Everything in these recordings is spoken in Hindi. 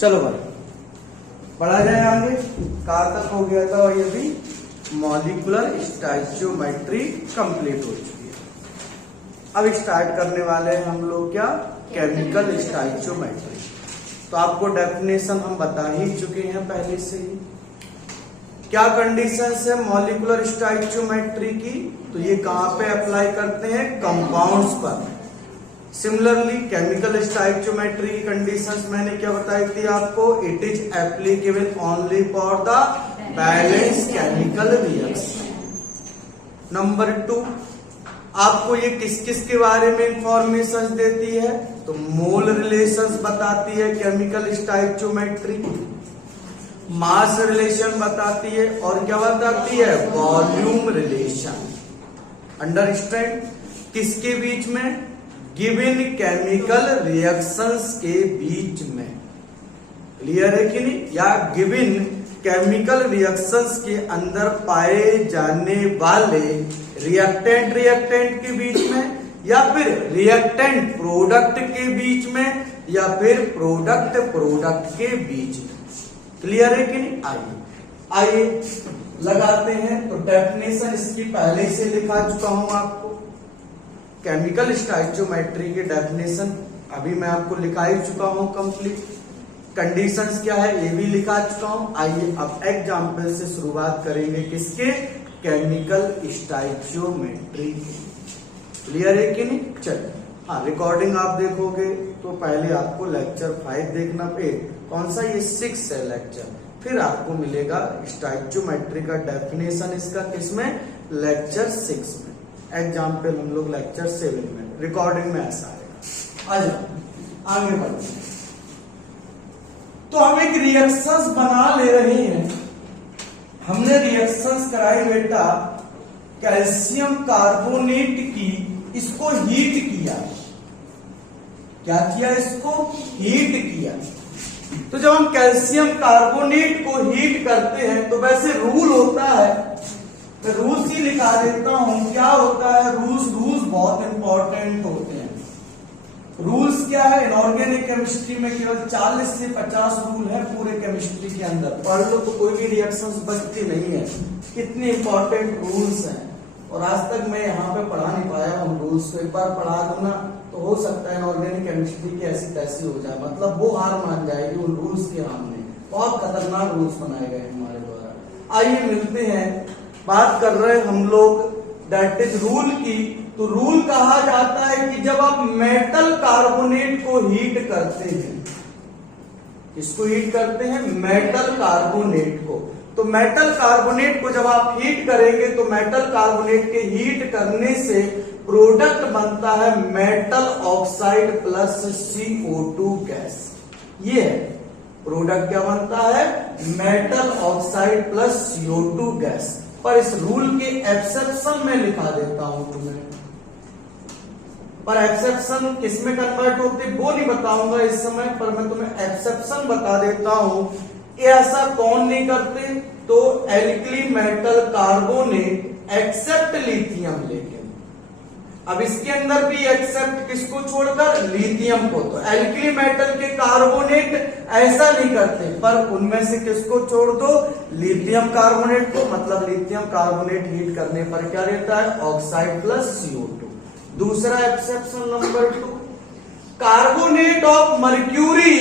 चलो भाई बढ़ा जाए आगे। कहाँ तक हो गया था? ये भी मॉलिक्यूलर स्टोइचियोमेट्री कंप्लीट हो चुकी है। अब स्टार्ट करने वाले हैं हम लोग क्या? Chemical stoichiometry. तो आपको डेफिनेशन हम बता ही चुके हैं पहले से ही। क्या कंडीशंस है मॉलिक्यूलर स्टोइचियोमेट्री की? तो ये कहां पे अप्लाई करते हैं? कंपाउंड्स पर। सिमिलरली केमिकल स्टोइचियोमेट्री की कंडीशंस मैंने क्या बताई थी आपको? It is applicable only for the balance chemical reaction. Number 2, आपको ये किस किस के बारे में इंफॉर्मेशन देती है? तो मोल रिलेशंस बताती है केमिकल स्टोइचियोमेट्री, मास रिलेशन बताती है, और क्या बताती है? Volume relation. अंडरस्टैंड? किसके बीच में? गिवन केमिकल रिएक्शंस के बीच में। क्लियर है कि नहीं? या गिवन केमिकल रिएक्शंस के अंदर पाए जाने वाले रिएक्टेंट के बीच में, या फिर रिएक्टेंट प्रोडक्ट के बीच में, या फिर प्रोडक्ट के बीच में। क्लियर है कि नहीं? आइए लगाते हैं। तो डेफिनेशन इसकी पहले से लिखा चुका हूं आपको। केमिकल स्टोइचियोमेट्री की डेफिनेशन अभी मैं आपको लिखा ही चुका हूं कंप्लीट। कंडीशंस क्या है ये भी लिखा चुका हूं। आइए अब एग्जांपल से शुरुआत करेंगे। किसके? Chemical stoichiometry. क्लियर है कि नहीं? चलिए, हाँ रिकॉर्डिंग आप देखोगे तो पहले आपको लेक्चर 5 देखना पे, कौन सा? ये 6 है लेक्चर। फिर आपको मिलेगा स्टोइचियोमेट्री का डेफिनेशन इसका किसमें? लेक्चर 6 में। एग्जाम्पल हम लोग लेक्चर 7 में, रिकॉर्डिंग में ऐसा आएगा। आ जाओ आगे बढ़ते हैं। तो हम एक रिएक्शंस बना ले रहे हैं। हमने रिएक्शंस कराई बेटा कैल्शियम कार्बोनेट की, इसको हीट किया। क्या किया? इसको हीट किया। तो जब हम कैल्शियम कार्बोनेट को हीट करते हैं तो वैसे रूल होता है, मैं रूल्स ही लिखा देता हूं। क्या होता है? रूल्स बहुत इंपॉर्टेंट होते हैं। रूल्स क्या है? इनऑर्गेनिक केमिस्ट्री में केवल 40 से 50 रूल है पूरे केमिस्ट्री के अंदर। पढ़ लो तो कोई भी रिएक्शंस बचती नहीं है। कितने इंपॉर्टेंट रूल्स हैं, और आज तक मैं यहाँ पे पढ़ा नहीं पाया हूँ रूल्स को। एक बार पढ़ा दो ना तो हो सकता है इनऑर्गेनिक केमिस्ट्री की ऐसी तैसी हो जाए, मतलब वो हार मान जाएगी उन रूल्स के सामने। बहुत खतरनाक रूल्स बनाए गए हमारे द्वारा। आइए मिलते हैं। बात कर रहे हैं हम लोग दैट इज रूल की। तो रूल कहा जाता है कि जब आप मेटल कार्बोनेट को हीट करते हैं, किसको हीट करते हैं? मेटल कार्बोनेट को। तो मेटल कार्बोनेट को जब आप हीट करेंगे तो मेटल कार्बोनेट के हीट करने से प्रोडक्ट बनता है metal oxide plus CO2 gas. ये है प्रोडक्ट। क्या बनता है? Metal oxide plus CO2 gas. पर इस रूल के एक्सेप्शन में लिखा देता हूं तुम्हें। पर एक्सेप्शन किसमें कन्वर्ट होते वो नहीं बताऊंगा इस समय, पर मैं तुम्हें एक्सेप्शन बता देता हूं। ऐसा कौन नहीं करते? तो alkali metal carbonate except lithium. लेकिन अब इसके अंदर भी एक्सेप्ट किसको छोड़कर? लिथियम को। तो एल्कली मेटल के कार्बोनेट ऐसा नहीं करते, पर उनमें से किसको छोड़ दो? लिथियम कार्बोनेट को। मतलब लिथियम कार्बोनेट हीट करने पर क्या रहता है? Oxide plus CO2। दूसरा exception number 2, carbonate of mercury,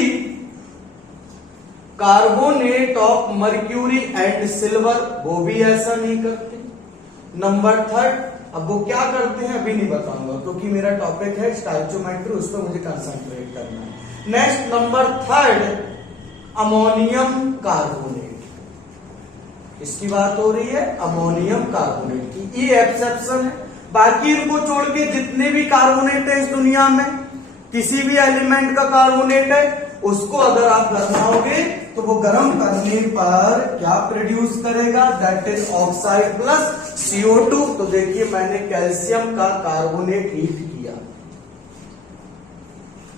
carbonate of mercury and silver, वो भी ऐसा नहीं करते। नंबर 3, अब वो क्या करते हैं अभी नहीं बताऊंगा क्योंकि मेरा टॉपिक है स्टोइचियोमेट्री, उस पर मुझे कंसंट्रेट करना है। Next number 3, ammonium carbonate. इसकी बात हो रही है अमोनियम कार्बोनेट की। ये एक्सेप्शन है। बाकी इनको छोड़ के जितने भी कार्बोनेट है इस दुनिया में, किसी भी एलिमेंट का कार्बोनेट है, उसको अगर आप गरमाओगे तो वो गर्म करने पर क्या प्रोड्यूस करेगा? That is oxide plus CO2। तो देखिए मैंने कैल्शियम का कार्बोनेट हीट किया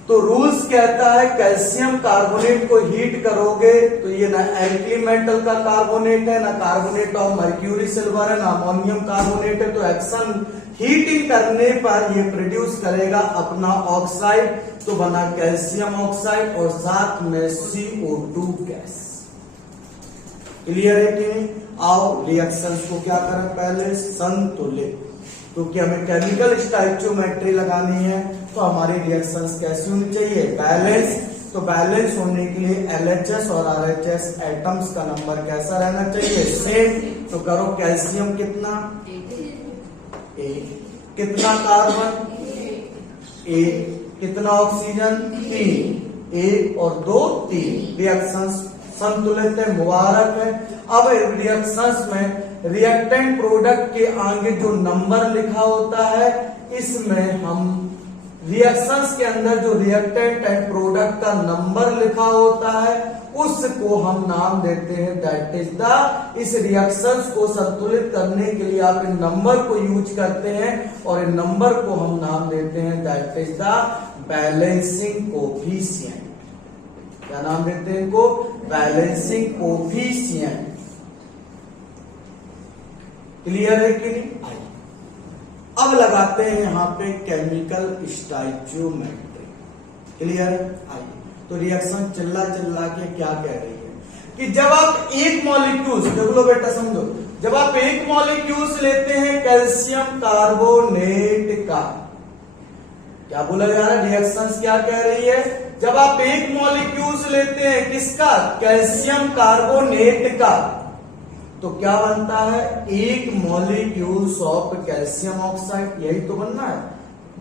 तो रूल्स कहता है कैल्शियम कार्बोनेट को हीट करोगे तो ये ना एल्कली मेटल का कार्बोनेट है, ना कार्बोनेट ऑफ मर्क्यूरी सिल्वर है, ना अमोनियम कार्बोनेट है। तो एक्शन हीटिंग करने पर ये प्रोड्यूस करेगा अपना ऑक्साइड, तो बना कैल्शियम ऑक्साइड और साथ में CO2 गैस। क्लियर है कि नहीं? आओ रिएक्शंस को क्या करें, पहले संतुलित, क्योंकि हमें केमिकल स्टोइकियोमेट्री लगानी है तो हमारी रिएक्शंस कैसी होनी चाहिए, बैलेंस। तो बैलेंस होने के लिए LHS और RHS एटम्स का नंबर कैसा रहना चाहिए, सेम। तो करो कैल्शियम कितना, एक, कितना कार्बन, एक, कितना ऑक्सीजन, 3, 1 और 2 3। रिएक्शंस संतुलित है, मुबारक है। अब रिएक्शंस में रिएक्टेंट प्रोडक्ट के आगे जो नंबर लिखा होता है, इसमें हम रिएक्शंस के अंदर जो रिएक्टेंट एंड प्रोडक्ट का नंबर लिखा होता है उसको हम नाम देते हैं दैट इज द। इस रिएक्शंस को संतुलित करने के लिए आप इन नंबर को यूज करते हैं और इन नंबर को हम नाम देते हैं that is the balancing coefficient. क्या नाम देते हैं इनको, बैलेंसिंग कोफिशिएंट। क्लियर है कि नहीं? आइए अब लगाते हैं यहाँ पे केमिकल स्टोइकियोमेट्री। क्लियर है? आइए तो रिएक्शन चिल्ला चिल्ला के क्या कह रही है कि जब आप एक मॉलिक्यूल, देख लो बेटा समझो, जब आप एक मॉलिक्यूल लेते हैं कैल्शियम कार्बोनेट का, क्या बोला जा रहा है, रिएक्शंस क्या कह रही है, जब आप एक मॉलिक्यूल लेते हैं किसका, कैल्शियम कार्बोनेट का, तो क्या बनता है, एक मॉलिक्यूल ऑफ कैल्शियम ऑक्साइड, यही तो बनना है,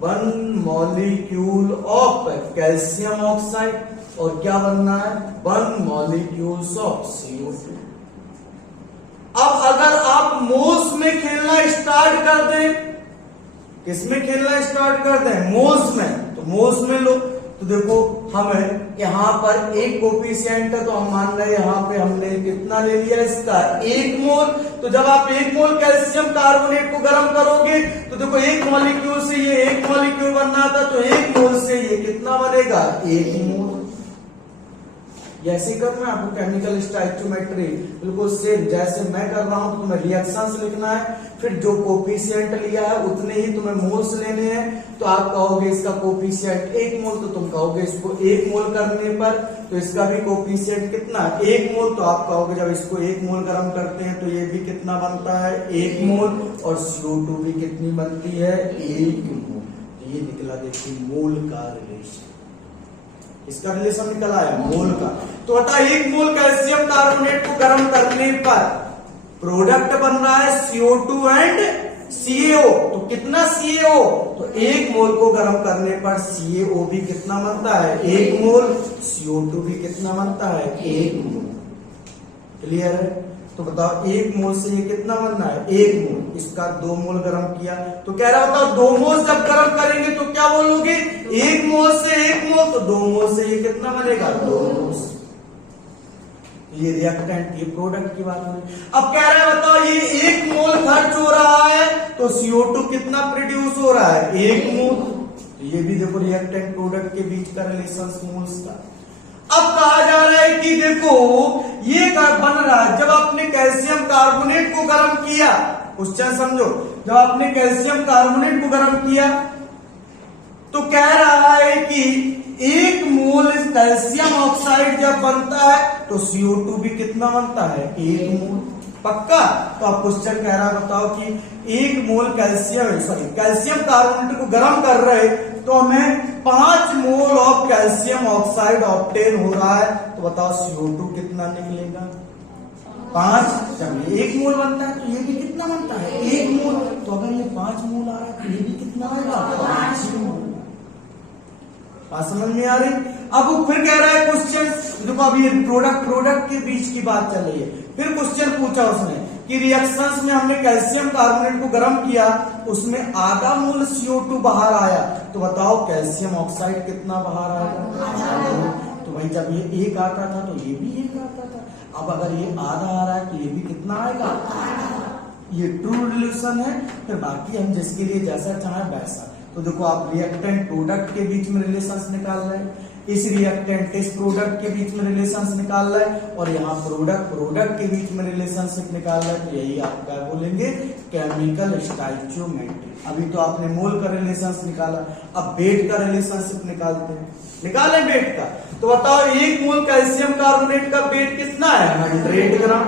1 मॉलिक्यूल ऑफ कैल्शियम ऑक्साइड, और क्या बनना है, 1 मॉलिक्यूल ऑफ CO2। अब अगर आप मोल्स में खेलना स्टार्ट कर दें, किसमें खेलना स्टार्ट कर दें, मोल्स में, तो मोल्स में लो, तो देखो हमें यहाँ पर एक कोफिशिएंट है तो हम मान रहे हैं यहाँ पे हमने कितना ले लिया इसका, 1 मोल। तो जब आप 1 मोल कैल्शियम कार्बोनेट को गर्म करोगे तो देखो एक मॉलिक्यूल से ये एक मॉलिक्यूल बनना था, तो 1 मोल से ये कितना बनेगा, 1 मोल। ऐसे करना है आपको केमिकल स्टोइकियोमेट्री, बिल्कुल सेम जैसे मैं कर रहा हूं। तो तुम्हें रिएक्शंस लिखना है, फिर जो कोफिशिएंट लिया है उतने ही तुम्हें मोल्स लेने हैं। तो आप कहोगे इसका कोफिशिएंट 1 मोल, तो तुम कहोगे इसको 1 मोल करने पर तो इसका भी कोफिशिएंट कितना, 1 मोल। तो आप कहोगे जब इसको 1 मोल गर्म करते हैं तो ये भी कितना बनता है, 1 मोल, और CO2 भी कितनी बनती है, 1 मोल। ये निकला देखिए मोल का रिलेशन, इसका रिलेशन निकल आया मोल का। तो बता 1 मोल कैल्शियम कार्बोनेट को गर्म करने पर प्रोडक्ट बन रहा है CO2 एंड CaO। तो कितना CaO, तो 1 मोल को गर्म करने पर CaO भी कितना बनता है, 1 मोल, CO2 भी कितना बनता है, 1 मोल। क्लियर है? तो बताओ 1 मोल से ये कितना बनना है, 1 मोल, इसका 2 मोल गर्म किया, तो कह रहा बताओ 2 मोल जब गर्म करेंगे तो क्या बोलोगे, 1 मोल से 1 मोल, तो 2 मोल से ये कितना बनेगा, 2 मोल। ये रिएक्टेंट, ये प्रोडक्ट की बात है। अब कह रहा है बताओ ये 1 मोल खर्च हो रहा है तो CO2 कितना प्रोड्यूस हो रहा है, 1 मोल। तो ये भी देखो रिएक्टेंट प्रोडक्ट के बीच का रिलेशन मोल्स का। अब कहा जा रहा है कि देखो ये बन रहा है जब आपने कैल्शियम कार्बोनेट को गर्म किया, क्वेश्चन समझो, जब आपने कैल्शियम कार्बोनेट को गर्म किया तो कह रहा है कि 1 मोल कैल्शियम ऑक्साइड जब बनता है तो CO2 भी कितना बनता है, 1 मोल। पक्का? तो आप क्वेश्चन कह रहा है बताओ कि 1 मोल कैल्शियम कार्बोनेट को गर्म कर रहे तो हमें 5 mole of calcium oxide obtain हो रहा है, तो बताओ CO2 कितना निकलेगा, 5। जब 1 मोल बनता है तो ये भी कितना बनता है, 1 मोल। तो अगर ये 5 मोल आ रहा है तो ये भी कितना आएगा, 5 मोल। बात समझ में आ रही? अब वो फिर कह रहा है क्वेश्चन, देखो अभी प्रोडक्ट के बीच की बात चल रही है। फिर क्वेश्चन पूछा उसने कि रिएक्शंस में हमने कैल्शियम कार्बोनेट को गर्म किया, उसमें आधा मोल CO2 बाहर आया, तो बताओ कैल्शियम ऑक्साइड कितना बाहर आएगा। तो भाई जब ये 1 आता था तो ये भी 1 आता था, अब अगर ये आधा आ रहा है तो ये भी कितना आएगा, ये ट्रू रिलेशन है। फिर बाकी हम जिसके लिए जैसा चाहे वैसा, तो तो देखो आप रिएक्टेंट प्रोडक्ट के बीच में रिलेशंस निकाल रहे हैं, इस रिएक्टेंट इस प्रोडक्ट के बीच में रिलेशंस निकाल रहा है, और यहाँ प्रोडक्ट के बीच में रिलेशनशिप निकाल रहा है, तो यही आप क्या बोलेंगे, केमिकल स्टोइचियोमेट्री। अभी तो आपने मोल का रिलेशंस निकाला, अब वेट का रिलेशनशिप निकालते हैं। निकालें वेट का, तो बताओ 1 मोल कैल्शियम कार्बोनेट का वेट कितना है, 100 ग्राम।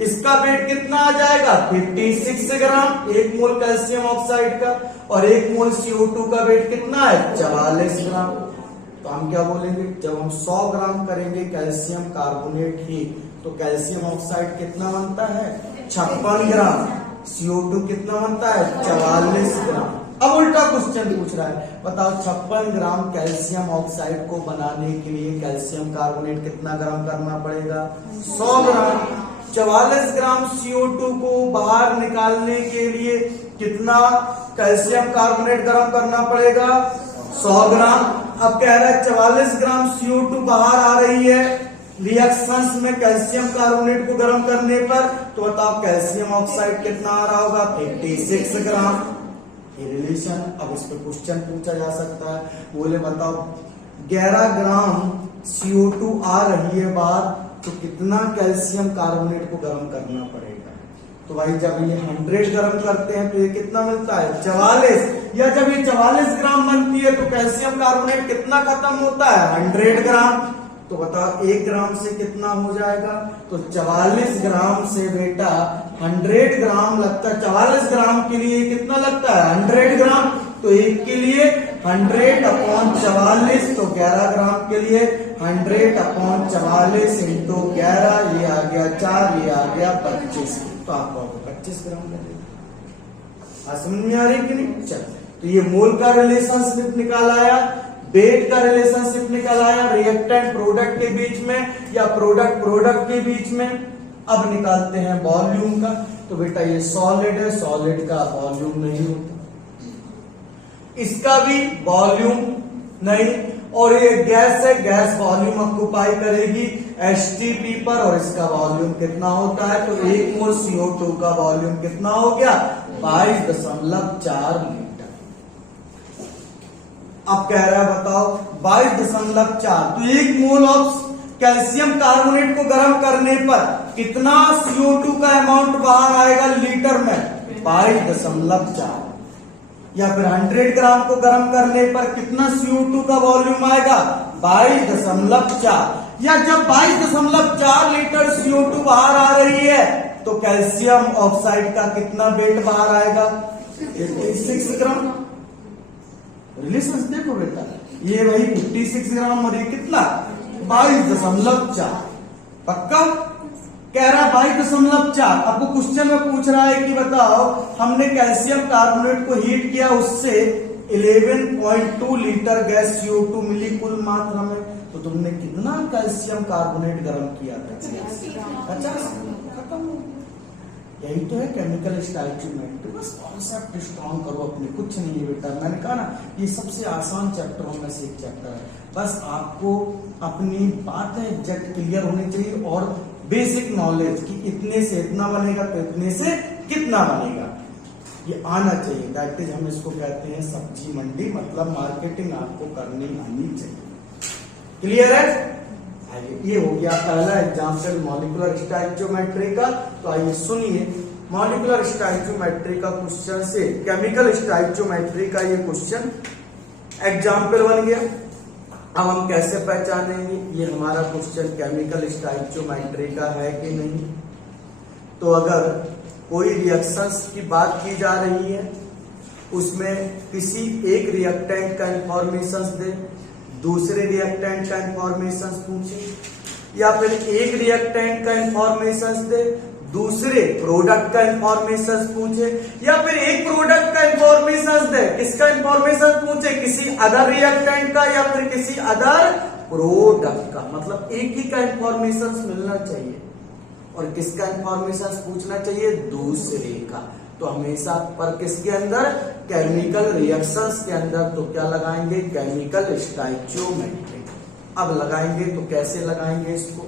इसका वेट कितना आ जाएगा, 56 ग्राम 1 मोल कैल्शियम ऑक्साइड का, और 1 मोल CO2 का वेट कितना है, 44 ग्राम। तो हम क्या बोलेंगे, जब हम 100 ग्राम करेंगे कैल्शियम कार्बोनेट ही, तो कैल्शियम ऑक्साइड कितना बनता है, 56 ग्राम, CO2 कितना बनता है, 44 ग्राम। अब उल्टा क्वेश्चन पूछ रहा है, बताओ 56 ग्राम कैल्शियम ऑक्साइड को बनाने के लिए कैल्शियम कार्बोनेट कितना ग्राम करना पड़ेगा, 100 ग्राम। 44 ग्राम CO2 को बाहर निकालने के लिए कितना कैल्शियम कार्बोनेट गर्म करना पड़ेगा, 100 ग्राम। अब कह रहा है 44 ग्राम CO2 बाहर आ रही है रिएक्शंस में कैल्शियम कार्बोनेट को गर्म करने पर, तो बताओ कैल्शियम ऑक्साइड कितना आ रहा होगा, 56 ग्राम। ये रिलेशन, अब इस पे क्वेश्चन पूछा जा सकता है, बोले बताओ 11 ग्राम CO2 आ रही है बाहर, तो कितना कैल्शियम कार्बोनेट को गर्म करना पड़ेगा। तो भाई जब ये 100 गर्म करते हैं तो ये कितना मिलता है, 44, या जब ये 44 ग्राम बनती है तो कैल्शियम कार्बोनेट कितना खत्म होता है, 100 ग्राम। तो बताओ 1 ग्राम से कितना हो जाएगा, तो 44 ग्राम से बेटा 100 ग्राम लगता है, 44 ग्राम के लिए कितना लगता है, 100 ग्राम। तो एक के लिए 100/44, तो 11 ग्राम के लिए 100/44 इंटू 11, ये आ गया 4, ये आ गया 25, तो आपको 25 ग्राम लगेगा। समझ में आ रही कि नहीं। चल, तो ये मोल का रिलेशनशिप निकाल आया, वेट का रिलेशनशिप निकाल आया, रिएक्टेंट प्रोडक्ट के बीच में या प्रोडक्ट के बीच में। अब निकालते हैं वॉल्यूम का, तो बेटा ये सॉलिड है, सॉलिड का वॉल्यूम नहीं होता, इसका भी वॉल्यूम नहीं, और ये गैस है, गैस वॉल्यूम ऑक्युपाई करेगी H2 पर, और इसका वॉल्यूम कितना होता है, तो 1 मोल CO2 का वॉल्यूम कितना हो गया, 22.4 लीटर। अब कह रहा है बताओ 22.4, तो 1 मोल ऑफ कैल्शियम कार्बोनेट को गर्म करने पर कितना CO2 का अमाउंट बाहर आएगा लीटर में, 22.4। या फिर 100 ग्राम को गर्म करने पर कितना CO2 का वॉल्यूम आएगा, 22.4। या जब 22.4 लीटर CO2 बाहर आ रही है, तो कैल्शियम ऑक्साइड का कितना वेट बाहर आएगा, 56 ग्राम। रिलेशन देखो बेटा, ये वही 56 ग्राम और ये कितना, 22.4। पक्का कह रहा 22.4। आपको क्वेश्चन में पूछ रहा है कि बताओ हमने कैल्शियम कार्बोनेट को हीट किया, उससे 11.2 लीटर गैस CO2 मिली कुल मात्रा में, तो तुमने कितना कैल्शियम कार्बोनेट गर्म किया था, 50। खत्म। यही तो है केमिकल स्टोइचियोमेट्री। बस कॉन्सेप्ट स्ट्रॉन्ग करो अपने, कुछ नहीं है बेटा। मैंने कहा ना ये सबसे आसान चैप्टरों में से एक चैप्टर है। बस आपको अपनी बातें एग्जैक्ट क्लियर होनी चाहिए, और बेसिक नॉलेज कि इतने से इतना बनेगा तो इतने से कितना बनेगा, ये आना चाहिए। दैट इज हम इसको कहते हैं सब्जी मंडी, मतलब मार्केटिंग आपको करनी आनी चाहिए। क्लियर है। ये हो गया पहला एग्जाम्पल मॉलिक्यूलर स्टोइचियोमेट्री का। तो आइए सुनिए मॉलिक्यूलर स्टोइचियोमेट्री का क्वेश्चन से केमिकल स्टोइचियोमेट्री का ये क्वेश्चन एग्जाम्पल बन गया। अब हम कैसे पहचानेंगे ये हमारा क्वेश्चन केमिकल स्टोइचियोमेट्री का है कि नहीं। तो अगर कोई रिएक्शंस की बात की जा रही है, उसमें किसी एक रिएक्टेंट का इंफॉर्मेशन दे, दूसरे रिएक्टेंट का इंफॉर्मेशन पूछे, या फिर एक रिएक्टेंट का इंफॉर्मेशन दे, दूसरे प्रोडक्ट का इंफॉर्मेशन पूछे, या फिर एक प्रोडक्ट का इंफॉर्मेशन दे, किसका इंफॉर्मेशन पूछे, किसी अदर रिएक्टेंट का या फिर किसी अदर प्रोडक्ट का, मतलब एक ही का इंफॉर्मेशन मिलना चाहिए। और किसका इंफॉर्मेशन पूछना चाहिए, दूसरे का। तो हमेशा पर किसके अंदर, केमिकल रिएक्शंस के अंदर। तो क्या लगाएंगे, केमिकल स्टोइचियोमेट्री। अब लगाएंगे तो कैसे लगाएंगे इसको,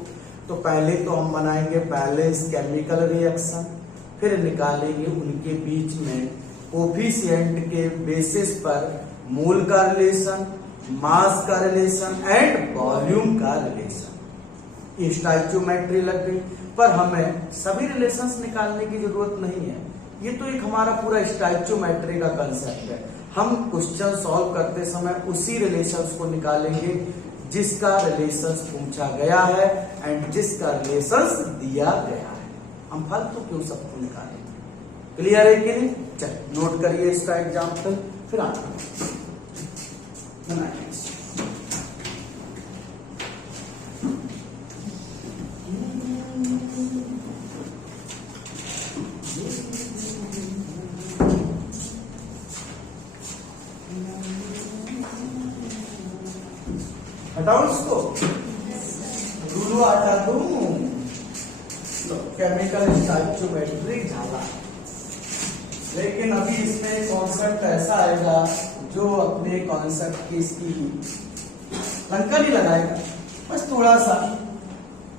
तो पहले तो हम बनाएंगे बैलेंस केमिकल रिएक्शन, फिर निकालेंगे उनके बीच में कोफिशिएंट के बेसिस पर मोल का रिलेशन, मास का रिलेशन एंड वॉल्यूम का रिलेशन। ये स्टोइकियोमेट्री लग गई, पर हमें सभी रिलेशंस निकालने की जरूरत नहीं है। ये तो एक हमारा पूरा स्टोइकियोमेट्री का कंसेप्ट है। हम क्वेश्चन सॉल्व करते समय उसी रिलेशंस को निकालेंगे जिसका रिलेशंस पूछा गया है एंड जिसका रिलेशंस दिया गया है। हम फालतू क्यों सबको निकालेंगे? क्लियर है कि नहीं? चलिए नोट करिए इसका एग्जाम्पल, फिर आगे बनाएंगे। हटाओ इसको, रूलू हटा दूं। केमिकल स्टोइकियोमेट्री झाला, लेकिन अभी इसमें कॉन्सेप्ट ऐसा आएगा जो अपने कॉन्सेप्ट की इसकी लंका नहीं लगाएगा, बस थोड़ा सा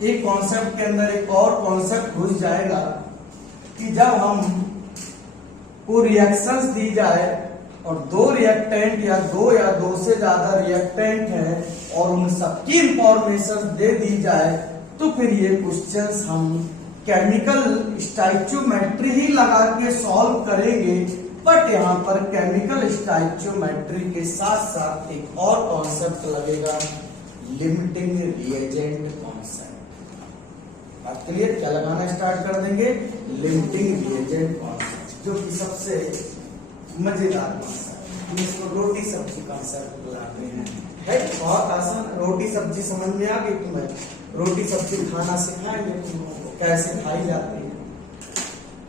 एक कॉन्सेप्ट के अंदर एक और कॉन्सेप्ट घुस जाएगा कि जब हम को रिएक्शंस दी जाए और दो रिएक्टेंट या दो से ज्यादा रिएक्टेंट है और उन सबकी इंफॉर्मेशन दे दी जाए, तो फिर ये क्वेश्चंस हम केमिकल स्टोइकियोमेट्री ही लगा के सॉल्व करेंगे। बट यहाँ पर केमिकल स्टोइकियोमेट्री के साथ साथ एक और कॉन्सेप्ट लगेगा, लिमिटिंग रिएजेंट कॉन्सेप्ट। बात क्लियर? क्या लगाना स्टार्ट कर देंगे? लिमिटिंग रिएजेंट कॉन्सेप्ट, जो कि सबसे मजेदार कॉन्सेप्ट। हम इसको रोटी सब्जी कॉन्सेप्ट बुलाते हैं। है बहुत आसान। रोटी सब्जी समझ में आ गई तुम्हें? रोटी सब्जी खाना सिखाएंगे तुमको कैसे खाई जाती है,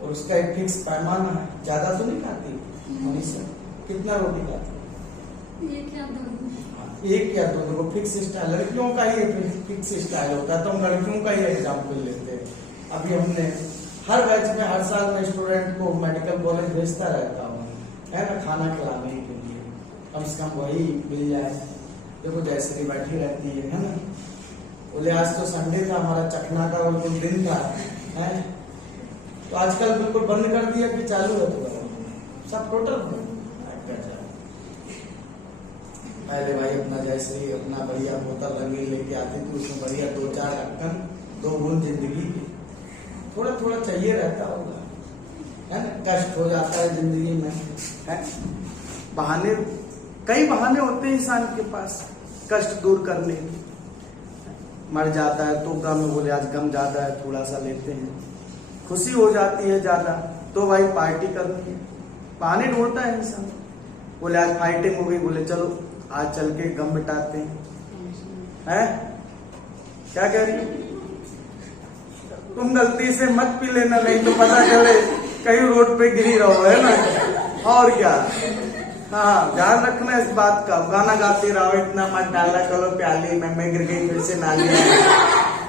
और उसका एक फिक्स पैमाना है। ज्यादा तो नहीं खाती हमेशा? कितना रोटी खाती? एक या दो। देखो फिक्स स्टाइल लड़कियों का ही फिक्स स्टाइल होता है, तो हम लड़कियों का ही एग्जाम्पल लेते हैं। अभी हमने हर बैच में हर साल में स्टूडेंट को मेडिकल कॉलेज भेजता रहता हूँ, है ना, खाना खिलाने के लिए। कम से कम वही मिल जाए। देखो जैसे बैठी रहती है ना, बोले आज तो संडे था, हमारा चखना का वो दिन था, है तो आजकल बिल्कुल बंद कर दिया कि चालू है तो सब टोटल पहले भाई अपना जैसे ही अपना बढ़िया बोतल रंगीन लेके आती थी, उसमें बढ़िया 2-4 ढक्कन, 2 बूंद जिंदगी की थोड़ा थोड़ा चाहिए रहता होगा, है ना। कष्ट हो जाता है जिंदगी में, है बहाने, कई बहाने होते हैं इंसान के पास कष्ट दूर करने के। मर जाता है तो गम, बोले आज गम ज्यादा है थोड़ा सा लेते हैं। खुशी हो जाती है ज्यादा तो भाई पार्टी करती है, बहाने ढूंढता है इंसान। बोले आज फाइटिंग हो गई, बोले चलो आज चल के गम बिटाते हैं। क्या कह रही हो तुम? गलती से मत पी लेना, नहीं तो पता चले कहीं रोड पे गिरी रहो, है ना। और क्या, हाँ ध्यान रखना इस बात का। गाना गाते रहो, इतना मत डाला करो प्याली में, मैं गिर गई फिर से नाली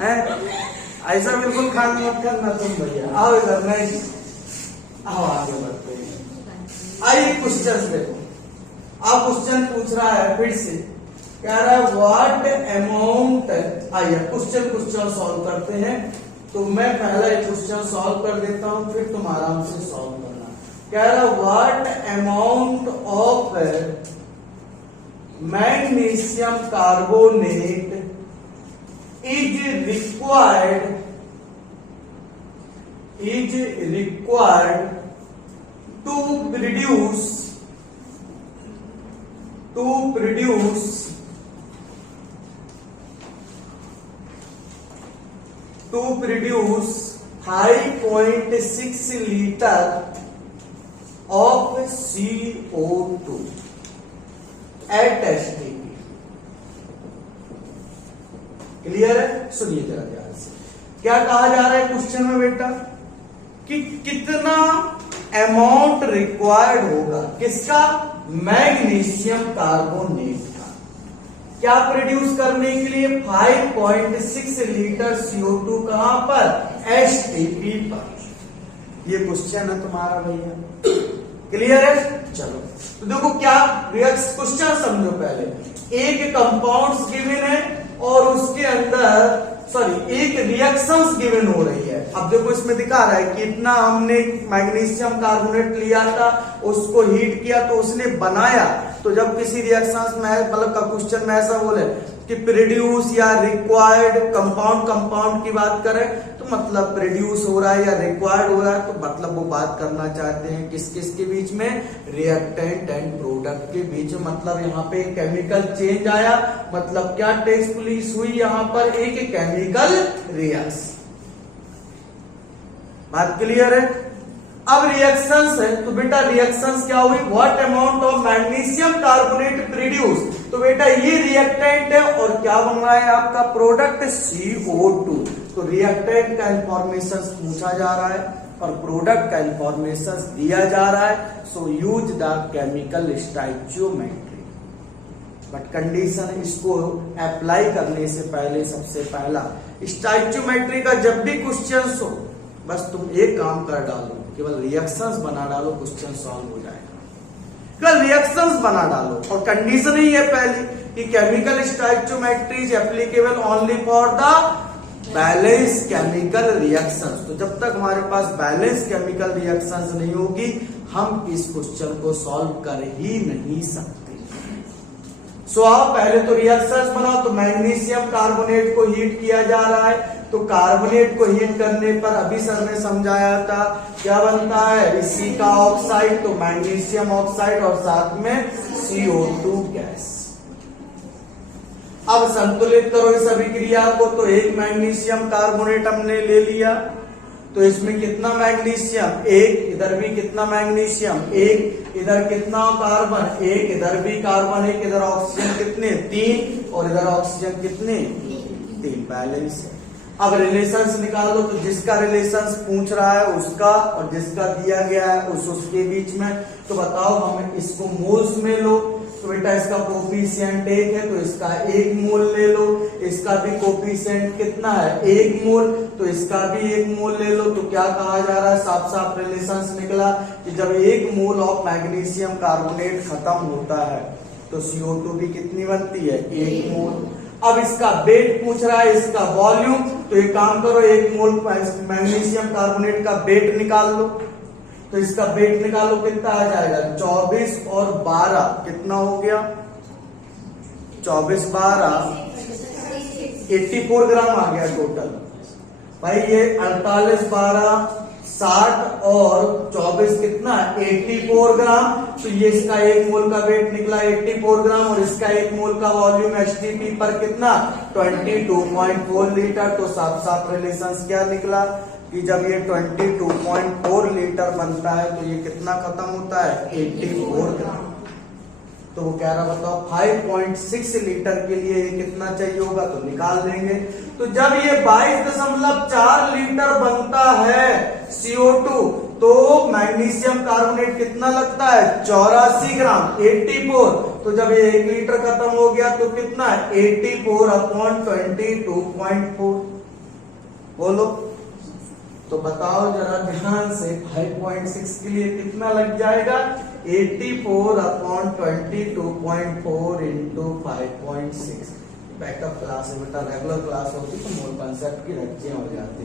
है। ऐसा बिल्कुल खान मत करना तुम भैया। आओ इधर, नहीं आओ आगे बढ़ते हैं। आइए क्वेश्चन देखो। अब क्वेश्चन पूछ रहा है फिर से, कह रहा है व्हाट अमाउंट। आइए क्वेश्चन सॉल्व करते हैं। तो मैं पहला एक क्वेश्चन सॉल्व कर देता हूं, फिर तुम आराम से सॉल्व करना। कह रहा what amount of magnesium carbonate is required to produce 5.6 liter of CO2 at STP। Clear है? सुनिए जरा ध्यान से, क्या कहा जा रहा है क्वेश्चन में बेटा, कि कितना अमाउंट रिक्वायर्ड होगा किसका? मैग्नीशियम कार्बोनेट का। क्या प्रोड्यूस करने के लिए? 5.6 लीटर CO2 कहां पर? STP पर। ये क्वेश्चन है तुम्हारा भैया। क्लियर है? चलो तो देखो क्या क्वेश्चन समझो। पहले एक कंपाउंड्स गिवन है और उसके अंदर एक रिएक्शंस गिवन हो रही है। अब देखो इसमें दिखा रहा है कि इतना हमने मैग्नीशियम कार्बोनेट लिया था, उसको हीट किया तो उसने बनाया। तो जब किसी रिएक्शंस में मतलब का क्वेश्चन में ऐसा बोले कि प्रोड्यूस या रिक्वायर्ड कंपाउंड की बात करें तो मतलब प्रोड्यूस हो रहा है या रिक्वायर्ड हो रहा है, तो मतलब वो बात करना चाहते हैं किस किस के बीच में, रिएक्टेंट एंड प्रोडक्ट के बीच में। मतलब यहाँ पे केमिकल चेंज आया, मतलब क्या टेक्स्ट प्लेस हुई यहाँ पर, एक केमिकल रिएक्शन। बात क्लियर है। अब रिएक्शंस है तो बेटा रिएक्शंस क्या हुई, what amount of magnesium carbonate produce. तो बेटा ये रिएक्टेंट है और क्या बन रहा है आपका प्रोडक्ट CO2। तो रिएक्टेंट का इंफॉर्मेशन पूछा जा रहा है और प्रोडक्ट का इंफॉर्मेशन दिया जा रहा है। So use the chemical stoichiometry. But condition इसको अप्लाई करने से पहले सबसे पहला स्टोइचियोमेट्री का जब भी क्वेश्चन हो बस तुम एक काम कर डालो, केवल रिएक्शंस बना डालो, क्वेश्चन सॉल्व हो जाएगा। केवल रिएक्शंस बना डालो और कंडीशन ही है पहली कि chemical stoichiometry is applicable only for the balance chemical reactions. तो जब तक हमारे पास बैलेंस केमिकल रिएक्शंस नहीं होगी हम इस क्वेश्चन को सॉल्व कर ही नहीं सकते। सो आओ पहले तो रिएक्शंस बनाओ। तो मैग्नीशियम कार्बोनेट को हीट किया जा रहा है, तो कार्बोनेट को हीट करने पर अभी सर ने समझाया था क्या बनता है, इसी का ऑक्साइड, तो मैग्नीशियम ऑक्साइड और साथ में CO2 गैस। अब संतुलित करो इस अभिक्रिया को। तो एक मैग्नीशियम कार्बोनेट हमने ले लिया, तो इसमें कितना मैग्नीशियम, एक, इधर भी कितना मैग्नीशियम, एक, इधर कितना कार्बन, एक, इधर भी कार्बन, एक, इधर ऑक्सीजन कितने, 3, और इधर ऑक्सीजन कितने, 3, बैलेंस है। अब रिलेशंस निकालो। तो जिसका रिलेशंस पूछ रहा है उसका और जिसका दिया गया है उसके बीच में। तो बताओ हम इसको मोल्स में लो। तो बेटा इसका कोफिशिएंट 1 है तो इसका 1 मोल ले लो। इसका भी कोफिशिएंट कितना है, 1 मोल, तो इसका भी 1 मोल ले लो। तो क्या कहा जा रहा है, साफ साफ रिलेशंस निकला कि जब 1 मोल ऑफ मैग्नीशियम कार्बोनेट खत्म होता है तो CO2 भी कितनी बनती है, 1 मोल। अब इसका वेट पूछ रहा है, इसका वॉल्यूम। तो एक काम करो, 1 मोल मैग्नीशियम कार्बोनेट का वेट निकाल लो। तो इसका वेट निकालो, कितना आ जाएगा, 24 और 12 कितना हो गया, 24 12 84 ग्राम आ गया टोटल। भाई ये 48 12 60 और 24 कितना, 84 ग्राम। तो ये इसका 1 मोल का वेट निकला 84 ग्राम और इसका 1 मोल का वॉल्यूम HTP पर कितना, 22.4 लीटर। तो साफ साफ रिलेशंस क्या निकला कि जब ये 22.4 लीटर बनता है तो ये कितना खत्म होता है, 84 ग्राम। तो वो कह रहा बताओ 5.6 लीटर के लिए ये कितना चाहिए होगा, तो निकाल देंगे। तो जब ये 22.4 लीटर बनता है CO2 तो मैग्नीशियम कार्बोनेट कितना लगता है, 84 ग्राम, 84। तो जब ये 1 लीटर खत्म हो गया तो कितना है, 84/22.4। बोलो तो बताओ जरा ध्यान से, 5.6 के लिए कितना लग जाएगा, 84/22.4 इंटू 5.6। बैकअप क्लास है बेटा, रेगुलर क्लास होती तो मोल कंसेप्ट की रच्चियां हो जाती।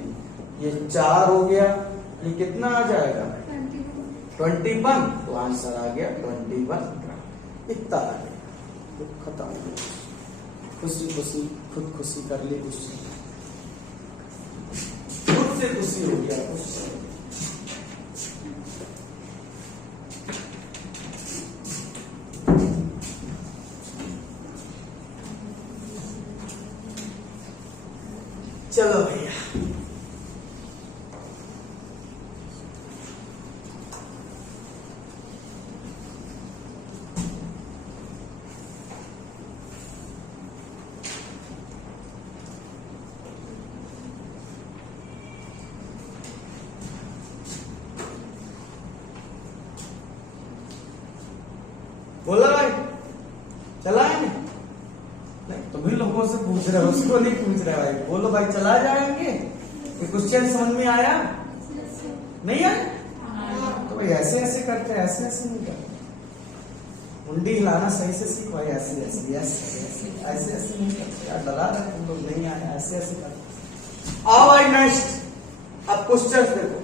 ये 4 हो गया, ये कितना आ जाएगा, 21। तो आंसर आ गया 21 ग्राम। इतना आ गया तो खत्म। खुशी खुशी खुद खुशी कर ली, खुशी खुद से खुशी हो गया, खुशी। चलो भैया बोला भाई चला है नहीं, तुम्ही लोगों से पूछ रहे हो, उसको नहीं पूछ रहे भाई। बोलो भाई चला जाएंगे। ये क्वेश्चन समझ में आया नहीं आया? तो भाई ऐसे ऐसे करते हैं, ऐसे ऐसे नहीं करते। मुंडी हिलाना सही से सीख भाई, ऐसे ऐसे ऐसे ऐसे नहीं करते यार, डरा रहे तुम लोग, नहीं आया, ऐसे ऐसे करते। आओ भाई नेक्स्ट, अब क्वेश्चन देखो,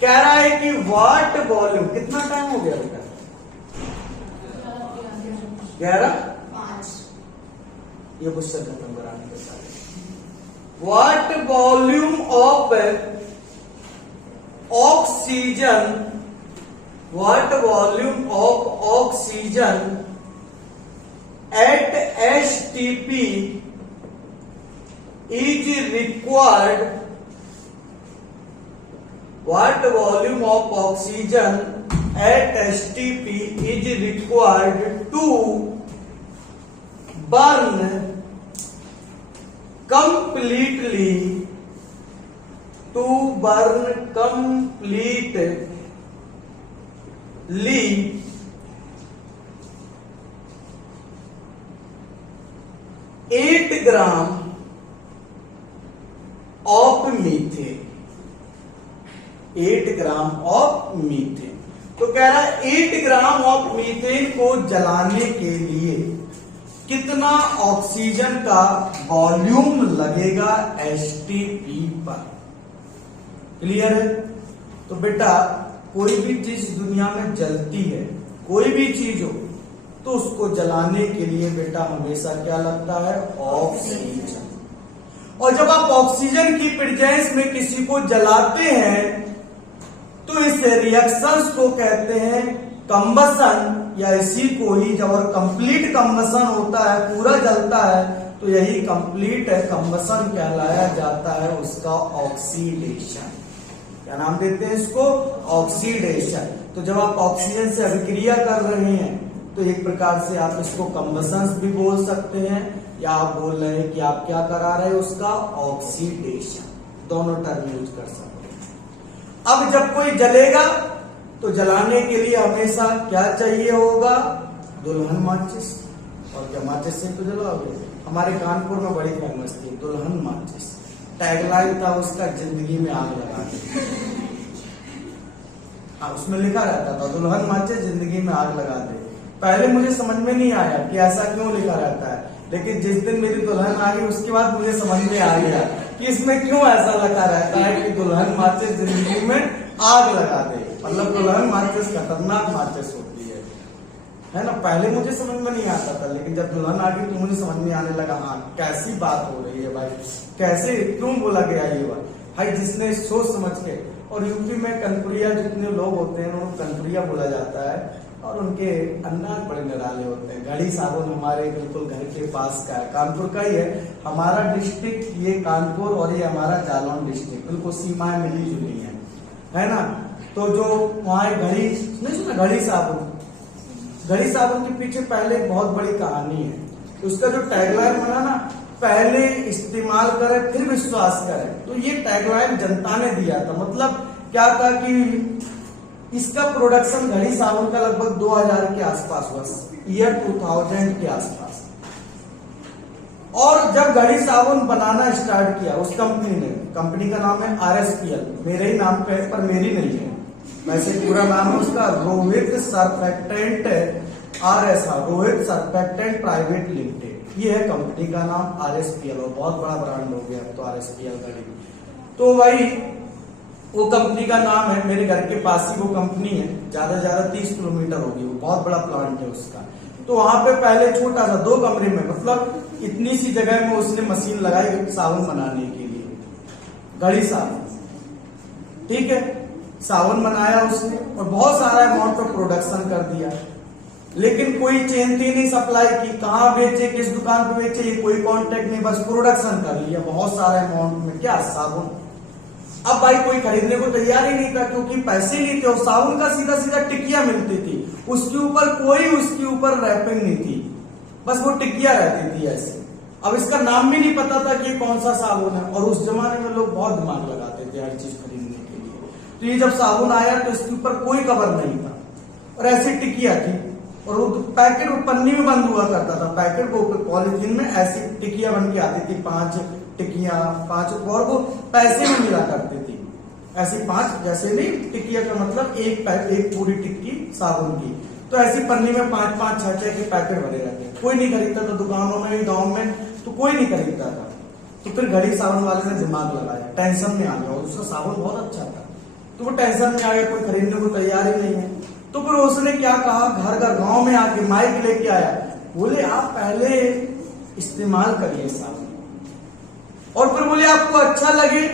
कह रहा है कि व्हाट वॉल्यूम, कितना टाइम हो गया बेटा? 11:05। ये क्वेश्चन खत्म कराने के साथ, what volume of oxygen, what volume of oxygen at STP is required, what volume of oxygen at STP is required to burn completely, to burn completely 8 gram of methane, 8 gram of methane. तो कह रहा है 8 ग्राम ऑफ मीथेन को जलाने के लिए कितना ऑक्सीजन का वॉल्यूम लगेगा एसटीपी पर। क्लियर है? तो बेटा कोई भी चीज दुनिया में जलती है, कोई भी चीज हो, तो उसको जलाने के लिए बेटा हमेशा क्या लगता है? ऑक्सीजन। और जब आप ऑक्सीजन की प्रेजेंस में किसी को जलाते हैं तो इस रिएक्शंस को कहते हैं कंबसन, या इसी को ही जब और कंप्लीट कंबसन होता है, पूरा जलता है, तो यही कंप्लीट कंबसन कहलाया जाता है, उसका ऑक्सीडेशन। क्या नाम देते हैं इसको? ऑक्सीडेशन। तो जब आप ऑक्सीजन से अभिक्रिया कर रहे हैं तो एक प्रकार से आप इसको कंबसन भी बोल सकते हैं, या आप बोल रहे हैं कि आप क्या करा रहे हैं, उसका ऑक्सीडेशन। दोनों टर्म यूज कर सकते हैं। अब जब कोई जलेगा तो जलाने के लिए हमेशा क्या चाहिए होगा? दुल्हन माचिस। और क्या माचिस से तो जलाओगे? हमारे कानपुर में बड़ी फेमस थी दुल्हन माचिस, टैगलाइन था उसका, जिंदगी में आग लगा दे। उसमें लिखा रहता था दुल्हन माचिस जिंदगी में आग लगा दे। पहले मुझे समझ में नहीं आया कि ऐसा क्यों लिखा रहता है, लेकिन जिस दिन मेरी दुल्हन आ गई उसके बाद मुझे समझ में आ गया कि इसमें क्यों ऐसा लिखा रहता है कि दुल्हन माचिस जिंदगी में आग लगा दे। मतलब दुल्हन माचिस खतरनाक माचिस होती है ना। पहले मुझे समझ में नहीं आता था, लेकिन जब दुल्हन आ गई तो मुझे समझ में आने लगा, हाँ कैसी बात हो रही है भाई, कैसे क्यों बोला गया ये बात भाई, जिसने सोच समझ के। और यूपी में कनपुरिया जितने लोग होते हैं उनको कनपुरिया बोला जाता है, और उनके अन्नाज बड़े निराले होते हैं। घड़ी साबुन हमारे बिल्कुल घर के पास का है, कानपुर का ही है। हमारा डिस्ट्रिक्ट ये कानपुर और ये हमारा जालौन डिस्ट्रिक्ट बिल्कुल सीमाएं मिली जुली है ना। तो जो वहाँ घड़ी नहीं सुना, घड़ी साबुन, घड़ी साबुन के पीछे पहले बहुत बड़ी कहानी है। उसका जो टैगलाइन बना ना, पहले इस्तेमाल करें फिर विश्वास करें, तो ये टैगलाइन जनता ने दिया था। मतलब क्या था कि इसका प्रोडक्शन घड़ी साबुन का लगभग 2000 के आसपास हुआ, ईयर 2000 के आसपास। और जब घड़ी साबुन बनाना स्टार्ट किया उस कंपनी ने, कंपनी का नाम है RSPL, मेरे ही नाम पे है पर मेरी नहीं है, वैसे पूरा नाम है उसका Rohit surfactant RS, Rohit surfactant private limited. ये है कंपनी का नाम RSPL, और बहुत बड़ा ब्रांड हो गया तो RSPL घड़ी। तो भाई वो कंपनी का नाम है, मेरे घर के पास ही वो कंपनी है, ज्यादा से ज्यादा 30 किलोमीटर होगी, वो बहुत बड़ा प्लांट है उसका। तो वहां पे पहले छोटा सा 2 कमरे में, मतलब इतनी सी जगह में उसने मशीन लगाई साबुन बनाने के लिए, घड़ी साबुन। ठीक है, साबुन बनाया उसने और बहुत सारा अमाउंट ऑफ प्रोडक्शन कर दिया, लेकिन कोई चेन थी नहीं सप्लाई की, कहाँ बेचे, किस दुकान पे बेचे, ये कोई कांटेक्ट नहीं, बस प्रोडक्शन कर लिया बहुत सारे अमाउंट में, क्या साबुन। अब भाई कोई खरीदने को तैयार ही नहीं था, क्योंकि पैसे नहीं थे, और साबुन का सीधा सीधा टिकिया मिलती थी, उसके ऊपर कोई उसके ऊपर रैपिंग नहीं थी, बस वो टिकिया रहती थी ऐसे। अब इसका नाम भी नहीं पता था कि कौन सा साबुन है, और उस जमाने में लोग बहुत दिमाग लगाते थे हर चीज खरीदने के लिए। तो ये जब साबुन आया तो इसके ऊपर कोई कवर नहीं था, और ऐसी टिकिया थी, और वो पैकेट पन्नी में बंद हुआ करता था, पैकेट को पॉलिथीन में ऐसी टिकिया बन के आती थी, 5 टिकिया, 5, और वो पैसे में मिला करती थी ऐसी 5, जैसे नहीं टिकिया का मतलब एक पूरी टिक्की साबुन की, तो ऐसी पन्नी में 5-5 6-6 के पैकेट भरे रहते हैं, कोई नहीं खरीदता था दुकानों में, गाँव में तो कोई नहीं खरीदता था। तो फिर घड़ी साबुन वाले ने दिमाग लगाया, टेंशन में आ गया, और उसका साबुन बहुत अच्छा था, तो वो टेंशन में आ गया, कोई खरीदने को तैयार ही नहीं है। तो फिर उसने क्या कहा, घर घर गांव में आके माइक लेके आया, बोले आप पहले इस्तेमाल करिए साबुन, और फिर बोले आपको अच्छा लगे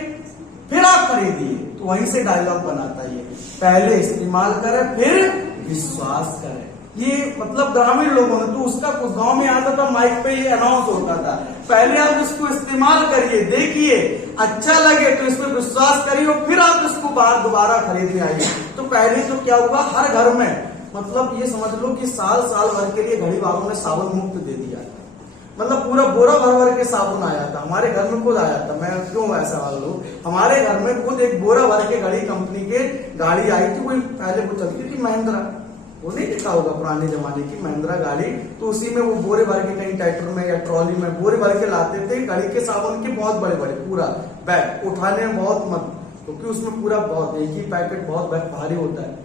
फिर आप खरीदिए। तो वहीं से डायलॉग बनाता है, पहले इस्तेमाल करें फिर विश्वास करें। ये मतलब ग्रामीण लोगों ने, तो उसका गांव में आता था, माइक पे ये अनाउंस होता था, पहले आप इसको इस्तेमाल करिए, देखिए अच्छा लगे तो इस पर विश्वास करिए, और फिर आप इसको बाहर दोबारा खरीदने आइए। तो पहले तो क्या हुआ, हर घर में मतलब ये समझ लो कि साल भर के लिए घड़ी वालों ने साबुन मुफ्त दे दिया था। मतलब पूरा बोरा भर के साबुन आया था, हमारे घर में खुद आया था। मैं क्यों ऐसा मान लू, हमारे घर में खुद एक बोरा भर के घड़ी कंपनी के गाड़ी आई थी, कोई पहले वो चलती थी महिंद्रा, वो नहीं देखा होगा पुराने जमाने की महिंद्रा गाड़ी, तो उसी में वो बोरे भर के कहीं ट्रैक्टर में या ट्रॉली में बोरे भर के लाते थे घड़ी के साबुन के, बहुत बड़े बड़े, पूरा बैग उठाने में बहुत मत, क्योंकि उसमें पूरा बहुत एक ही पैकेट बहुत भारी होता है।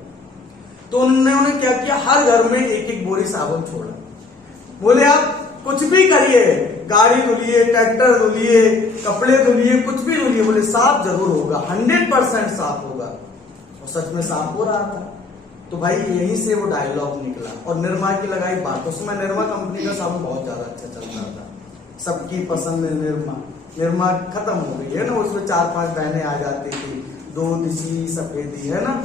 तो उन्होंने क्या किया, हर घर में एक एक बोरी साबुन छोड़ा, बोले आप कुछ भी करिए, गाड़ी धुलिए, ट्रैक्टर धुलिए, कपड़े धुलिए, कुछ भी धुलिए, बोले साफ जरूर होगा, 100% साफ होगा। और सच में साफ हो रहा था। तो भाई यहीं से वो डायलॉग निकला, और निरमा की लगाई बात। उसमें निरमा कंपनी का साबुन बहुत ज्यादा अच्छा चलता था, सबकी पसंद है निरमा खत्म हो गई है ना, उसमें 4-5 बहनें आ जाती थी, दो दिशी सफेदी है ना,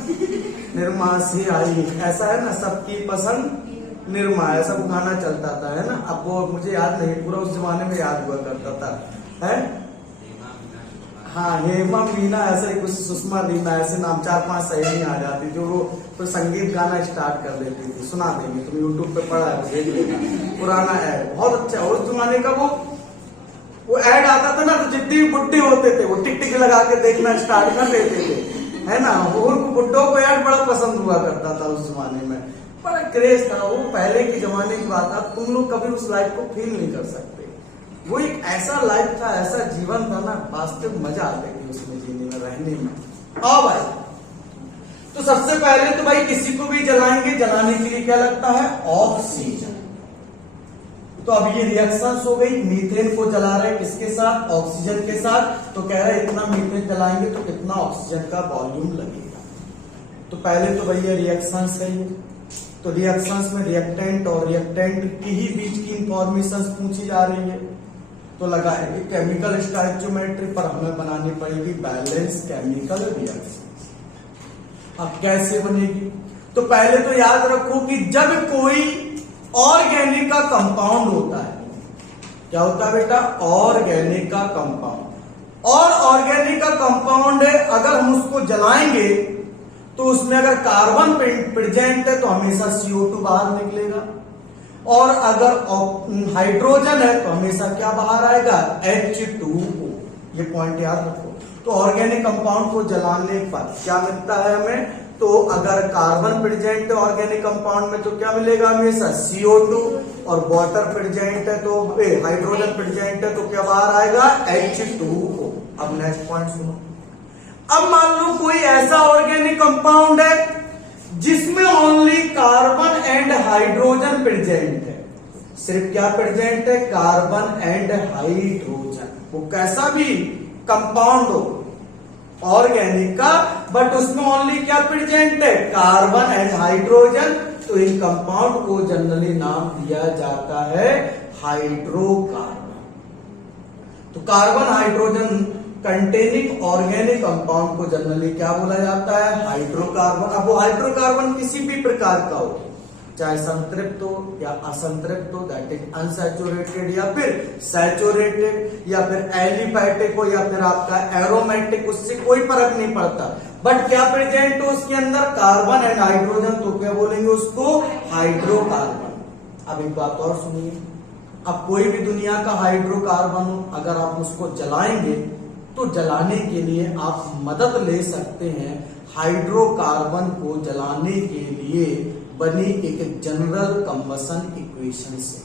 निरमा से आई, ऐसा है ना, सबकी पसंद निरमा, ऐसा वो गाना चलता था है ना। अब वो मुझे याद नहीं, पूरा उस जमाने में याद हुआ करता था है, हाँ हेमा मीना ऐसा ही कुछ, सुषमा रीना, ऐसे नाम 4-5 सहेली आ जाती जो वो तो संगीत गाना स्टार्ट कर देती थी। सुना देंगे, तुम यूट्यूब पे पढ़ा है, देख लेना, पुराना एड बहुत अच्छा है। उस जमाने का वो एड आता था ना, तो जितनी बुड्ढे होते थे वो टिक टिक लगा के देखना स्टार्ट कर देते थे, है ना। वो बुड्ढों को एड बड़ा पसंद हुआ करता था उस जमाने में, बड़ा क्रेज था। वो पहले के जमाने की बात है, तुम लोग कभी उस लाइफ को फील नहीं कर सकते। वो एक ऐसा लाइफ था, ऐसा जीवन था ना, वास्तविक मजा आता है उसमें जीने में, रहने में। आओ भाई, तो सबसे पहले तो भाई किसी को भी जलाएंगे, जलाने के लिए क्या लगता है, ऑक्सीजन। तो अब ये रिएक्शंस हो गई, मीथेन को जला रहे किसके साथ, ऑक्सीजन के साथ। तो कह रहे इतना मीथेन जलाएंगे तो कितना ऑक्सीजन का वॉल्यूम लगेगा। तो पहले तो भैया रिएक्शंस है ये, तो रिएक्शंस में रिएक्टेंट और रिएक्टेंट की ही बीच की इंफॉर्मेशन पूछी जा रही है। तो लगाएंगे केमिकल स्टोइकियोमेट्री, पर हमें बनानी पड़ेगी बैलेंस केमिकल रिएक्शन। अब कैसे बनेगी, तो पहले तो याद रखो कि जब कोई ऑर्गेनिक का कंपाउंड होता है, क्या होता है बेटा, ऑर्गेनिक का कंपाउंड, और ऑर्गेनिक का कंपाउंड है, अगर हम उसको जलाएंगे तो उसमें अगर कार्बन प्रेजेंट है तो हमेशा CO2 बाहर निकलेगा, और अगर हाइड्रोजन है तो हमेशा क्या बाहर आएगा, H2O। ये पॉइंट याद रखो। तो ऑर्गेनिक कंपाउंड को जलाने पर क्या मिलता है हमें, तो अगर कार्बन प्रेजेंट है ऑर्गेनिक कंपाउंड में तो क्या मिलेगा हमेशा, CO2, और वाटर प्रेजेंट है तो हाइड्रोजन प्रेजेंट है तो क्या बाहर आएगा, H2O। अब नेक्स्ट पॉइंट सुनो। अब मान लो कोई ऐसा ऑर्गेनिक कंपाउंड है जिसमें only carbon and hydrogen present है, सिर्फ क्या प्रेजेंट है, कार्बन एंड हाइड्रोजन। वो कैसा भी कंपाउंड हो ऑर्गेनिक का, बट उसमें ओनली क्या प्रेजेंट है, कार्बन एंड हाइड्रोजन। तो इन कंपाउंड को जनरली नाम दिया जाता है हाइड्रोकार्बन। तो carbon hydrogen containing organic compound को जनरली क्या बोला जाता है, हाइड्रोकार्बन। अब वो हाइड्रोकार्बन किसी भी प्रकार का हो, चाहे संतृप्त हो या असंतृप्त हो, दैट इज अनसैचुरेटेड या फिर सैचुरेटेड, या फिर एलिफैटिक हो या फिर आपका एरोमेटिक, उससे कोई फर्क नहीं पड़ता, बट क्या प्रेजेंट हो उसके अंदर, कार्बन एंड हाइड्रोजन, तो क्या बोलेंगे उसको, हाइड्रोकार्बन। अब एक बात और सुनिए, अब कोई भी दुनिया का हाइड्रोकार्बन अगर आप उसको जलाएंगे तो जलाने के लिए आप मदद ले सकते हैं हाइड्रोकार्बन को जलाने के लिए बनी एक जनरल कंबशन इक्वेशन से।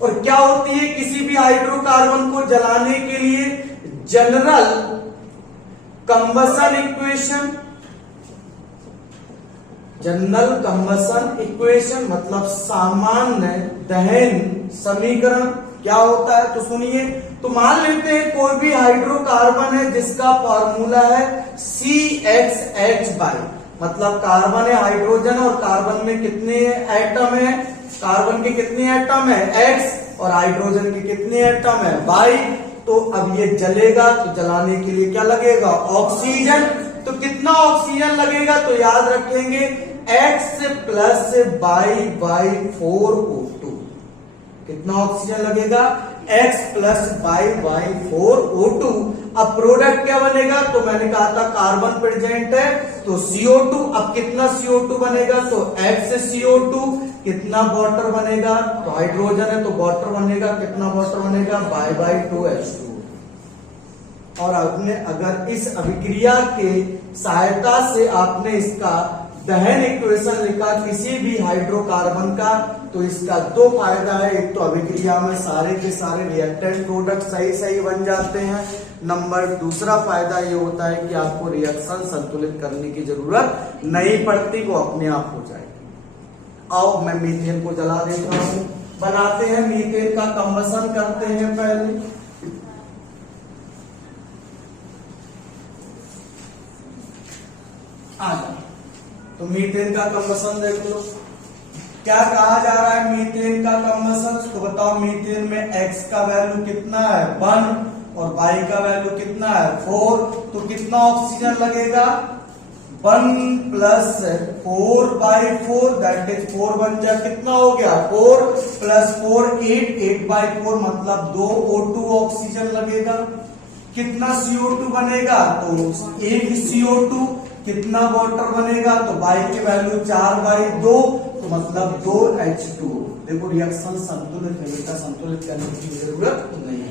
और क्या होती है किसी भी हाइड्रोकार्बन को जलाने के लिए general combustion equation, general combustion equation मतलब सामान्य दहन समीकरण क्या होता है तो सुनिए। तो मान लेते हैं कोई भी हाइड्रोकार्बन है जिसका फॉर्मूला है CHH, मतलब कार्बन है हाइड्रोजन और कार्बन में कितने एटम है, कार्बन के कितने एटम है X और हाइड्रोजन के कितने एटम है Y। तो अब ये जलेगा तो जलाने के लिए क्या लगेगा, ऑक्सीजन। तो कितना ऑक्सीजन लगेगा तो याद रखेंगे X प्लस Y/4O2। कितना ऑक्सीजन लगेगा, X प्लस Y/4O2। अब प्रोडक्ट क्या बनेगा तो मैंने कहा था कार्बन प्रेजेंट है तो CO2। अब कितना CO2 बनेगा तो X CO2। कितना वाटर बनेगा तो हाइड्रोजन है तो वाटर बनेगा, कितना वाटर बनेगा Y/2H2। और आपने अगर इस अभिक्रिया के सहायता से आपने इसका दहन इक्वेशन लिखा किसी भी हाइड्रोकार्बन का तो इसका दो फायदा है। एक तो अभिक्रिया में सारे के सारे रिएक्टेंट प्रोडक्ट सही सही बन जाते हैं। नंबर दूसरा फायदा ये होता है कि आपको रिएक्शन संतुलित करने की जरूरत नहीं पड़ती, वो अपने आप हो जाएगी। आओ मैं मीथेन को जला देता हूं, बनाते हैं मीथेन का कंबशन करते हैं पहले। तो मीथेन का कंबशन देख लो, क्या कहा जा रहा है मीथेन का कंबशन। तो बताओ मीथेन में X का वैल्यू कितना है 1 और Y का वैल्यू कितना है 4। तो कितना ऑक्सीजन लगेगा 1 प्लस 4/4 दैट इज 4 बन जाए, कितना हो गया 4 प्लस 4 8/4 मतलब 2 O2 ऑक्सीजन लगेगा। कितना CO2 बनेगा तो 1 CO2। कितना वाटर बनेगा तो Y की वैल्यू 4/2 तो मतलब 2 H2। देखो रिएक्शन संतुलित है बेटा, संतुलित करने की जरूरत नहीं है।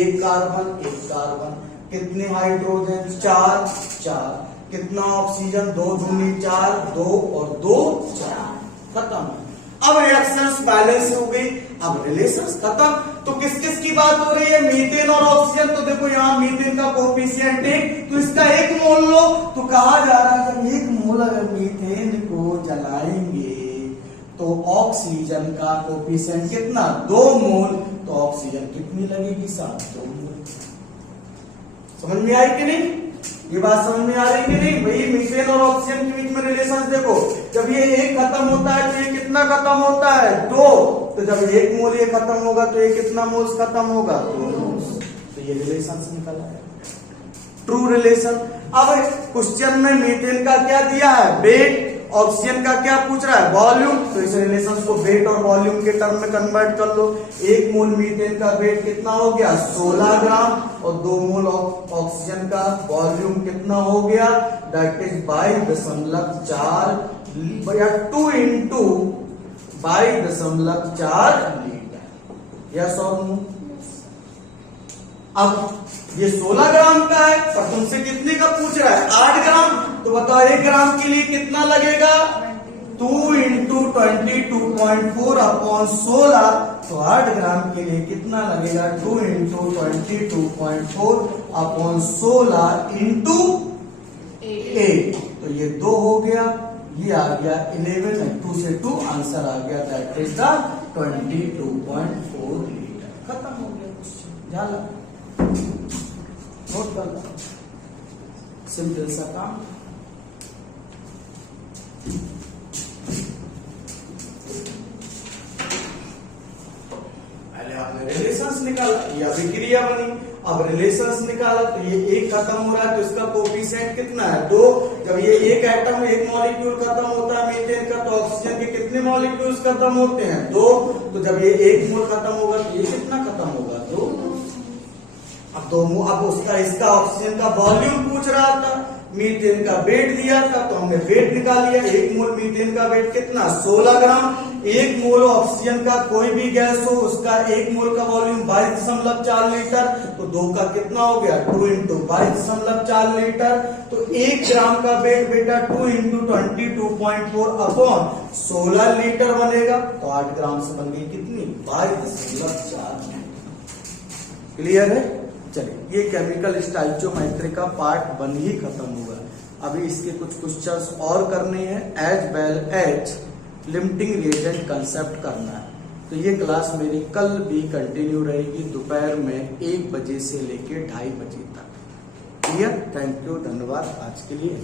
एक कार्बन कितने हाइड्रोजन 4। कितना ऑक्सीजन 2 दूनी 4, 2 और 2 4, खत्म। अब रिएक्शंस बैलेंस हो गई, अब रिलेशंस खत्म। तो किस किस की बात हो रही है, मीथेन और ऑक्सीजन। तो देखो यहाँ मीथेन का कोफिशिएंट 1, तो इसका 1 मोल लो। तो कहा जा रहा है कि 1 मोल अगर मीथेन को जलाएंगे तो ऑक्सीजन का कोफिशिएंट कितना 2 मोल। तो ऑक्सीजन कितनी लगेगी 2 मोल। समझ में आई कि नहीं, ये बात समझ में आ रही कि नहीं भाई। मीथेन और ऑक्सीजन के बीच में रिलेशन देखो, जब ये 1 खत्म होता है तो ये कितना खत्म होता है 2। तो जब 1 मोल ये खत्म होगा तो ये कितना मोल्स खत्म होगा 2 मोल्स। तो ये रिलेशन निकल आया, ट्रू रिलेशन। अब क्वेश्चन में मीथेन का क्या दिया है वेट, ऑक्सीजन का क्या पूछ रहा है वॉल्यूम। तो इस रिलेशन को वेट और वॉल्यूम के टर्म में कन्वर्ट कर लो। 1 मोल मीथेन का वेट कितना हो गया 16 ग्राम और 2 मोल ऑक्सीजन का वॉल्यूम कितना हो गया दैट इज 22.4 या 2 इंटू 22.4 लीटर। यस और नो। अब ये 16 ग्राम का है और तुमसे कितने का पूछ रहा है 8 ग्राम। तो बताओ 1 ग्राम के लिए कितना लगेगा 2 इंटू 22.4 अपॉन 16। तो 8 ग्राम के लिए कितना लगेगा 2 इंटू 22.4 अपॉन 16 इंटू 8। तो ये 2 हो गया, ये आ गया 11, 2 से 2 आंसर आ गया दैट इज द 22.4 लीटर। खत्म हो गया क्वेश्चन, झाला नोट कर लो, सिंपल सा काम। पहले आपने रिलेशंस निकाला, ये अभिक्रिया बनी। अब रिलेशंस निकाला तो ये 1 खत्म हो रहा है तो इसका कोफिशिएंट कितना है 2। जब ये 1 एटम 1 मॉलिक्यूल खत्म होता है मीथेन का तो ऑक्सीजन के कितने मॉलिक्यूल्स खत्म होते हैं 2। तो जब ये 1 मोल खत्म होगा तो ये कितना खत्म होगा 2। अब उसका इसका ऑक्सीजन का वॉल्यूम पूछ रहा था, मीथेन का वेट दिया था तो हमने वेट निकाल लिया। 1 मोल मीथेन का वेट कितना 16 ग्राम। 1 मोल ऑक्सीजन का कोई भी गैस हो उसका 1 मोल का वॉल्यूम 22.4 लीटर। तो 2 का कितना हो गया 2 इंटू 22.4 लीटर। तो 1 ग्राम का वेट बेटा 2 इंटू 22.4 अपॉन 16 लीटर बनेगा। तो 8 ग्राम से बन गई कितनी 22.4। क्लियर है। चलिए, ये केमिकल स्टाइचियोमेट्री का पार्ट 1 ही खत्म हुआ। अभी इसके कुछ क्वेश्चंस और करने हैं, as well as limiting reagent concept करना है। तो ये क्लास मेरी कल भी कंटिन्यू रहेगी दोपहर में 1 बजे से लेके 2:30 बजे तक। क्लियर? थैंक यू, धन्यवाद आज के लिए।